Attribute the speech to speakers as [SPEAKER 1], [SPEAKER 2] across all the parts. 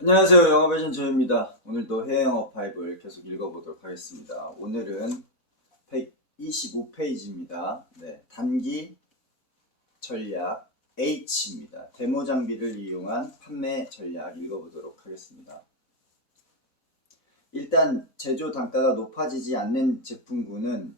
[SPEAKER 1] 안녕하세요. 영업의 신 조입니다. 오늘도 해외 영업 파이브를 계속 읽어보도록 하겠습니다. 오늘은 125페이지입니다. 네, 단기 전략 H입니다. 데모 장비를 이용한 판매 전략 읽어보도록 하겠습니다. 일단 제조 단가가 높아지지 않는 제품군은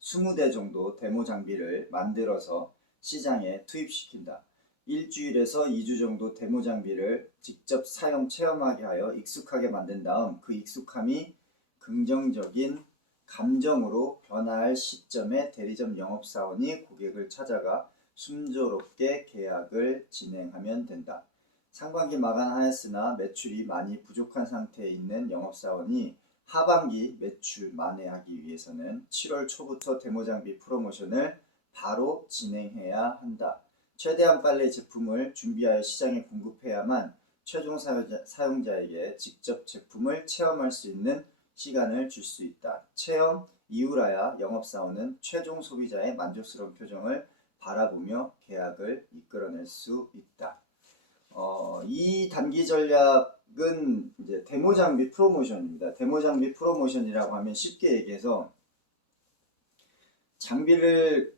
[SPEAKER 1] 20대 정도 데모 장비를 만들어서 시장에 투입시킨다. 일주일에서 2주 정도 데모 장비를 직접 사용 체험하게 하여 익숙하게 만든 다음 그 익숙함이 긍정적인 감정으로 변화할 시점에 대리점 영업사원이 고객을 찾아가 순조롭게 계약을 진행하면 된다. 상반기 마감하였으나 매출이 많이 부족한 상태에 있는 영업사원이 하반기 매출 만회하기 위해서는 7월 초부터 데모 장비 프로모션을 바로 진행해야 한다. 최대한 빨리 제품을 준비하여 시장에 공급해야만 최종 사용자, 사용자 에게 직접 제품을 체험할 수 있는 시간을 줄 수 있다. 체험 이후라야 영업사원은 최종 소비자의 만족스러운 표정을 바라보며 계약을 이끌어낼 수 있다. 어, 이 단기 전략은 이제 데모 장비 프로모션입니다. 데모 장비 프로모션이라고 하면 쉽게 얘기해서 장비를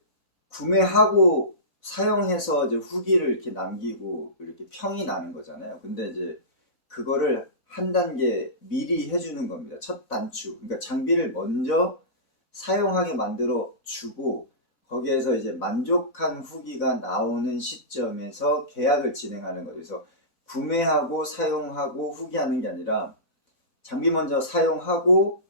[SPEAKER 1] 구매하고 사용해서 이제 후기를 이렇게 남기고 이렇게 평이 나는 거잖아요. 근데 이제 그거를 한 단계 미리 해주는 겁니다. 첫 단추. 그러니까 장비를 먼저 사용하게 만들어 주고 거기에서 이제 만족한 후기가 나오는 시점에서 계약을 진행하는 거죠. 그래서 구매하고 사용하고 후기하는 게 아니라 장비 먼저 사용하고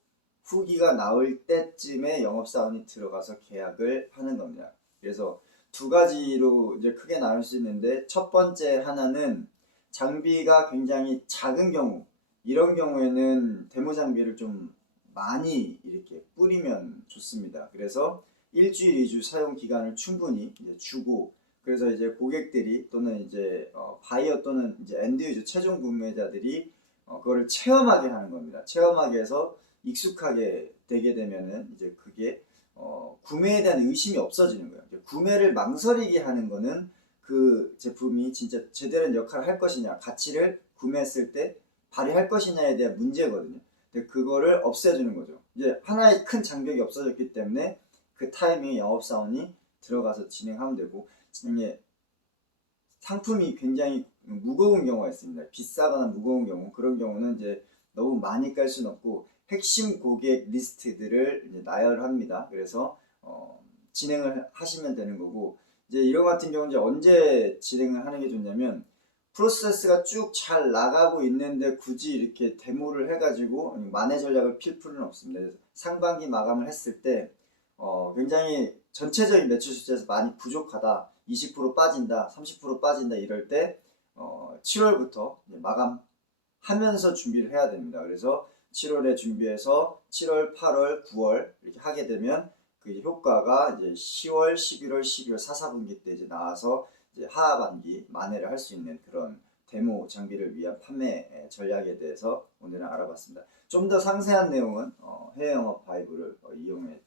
[SPEAKER 1] 후기가 나올 때쯤에 영업사원이 들어가서 계약을 하는 겁니다. 그래서 두 가지로 이제 크게 나눌 수 있는데 첫 번째 하나는 장비가 굉장히 작은 경우 이런 경우에는 데모 장비를 좀 많이 이렇게 뿌리면 좋습니다. 그래서 일주일, 이주 사용 기간을 충분히 주고 그래서 이제 고객들이 또는 이제 어, 바이어 또는 이제 엔드 유저 최종 구매자들이 어, 그거를 체험하게 하는 겁니다. 체험하게 해서 익숙하게 되게 되면은 이제 그게 어, 구매에 대한 의심이 없어지는 거예요. 구매를 망설이게 하는 거는 그 제품이 진짜 제대로 된 역할을 할 것이냐, 가치를 구매했을 때 발휘할 것이냐에 대한 문제거든요. 근데 그거를 없애주는 거죠. 이제 하나의 큰 장벽이 없어졌기 때문에 그 타이밍에 영업사원이 들어가서 진행하면 되고, 이게 상품이 굉장히 무거운 경우가 있습니다. 비싸거나 무거운 경우, 그런 경우는 이제 너무 많이 깔 수는 없고, 핵심 고객 리스트들을 나열합니다. 그래서 어, 진행을 하시면 되는 거고 이제 이런 같은 경우는 이제 언제 진행을 하는 게 좋냐면 프로세스가 쭉 잘 나가고 있는데 굳이 이렇게 데모를 해가지고 만회 전략을 필 필요는 없습니다. 그래서 상반기 마감을 했을 때 어, 굉장히 전체적인 매출 숫자에서 많이 부족하다, 20% 빠진다, 30% 빠진다 이럴 때 어, 7월부터 마감하면서 준비를 해야 됩니다. 그래서 7월에 준비해서 7월, 8월, 9월 이렇게 하게 되면 그 효과가 이제 10월, 11월, 12월 4, 4분기 때 이제 나와서 이제 하반기 만회를 할 수 있는 그런 데모 장비를 위한 판매 전략에 대해서 오늘은 알아봤습니다. 좀 더 상세한 내용은 어, 해외 영업 바이브를 어, 이용해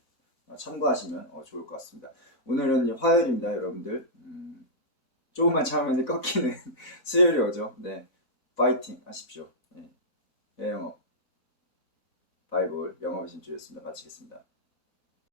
[SPEAKER 1] 어, 참고하시면 어, 좋을 것 같습니다. 오늘은 화요일입니다, 여러분들. 음, 조금만 참으면 꺾이는 수요일이 오죠. 네, 파이팅 하십시오. 네, 해외 영업 바이블 영업의 신주였습니다. 마치겠습니다.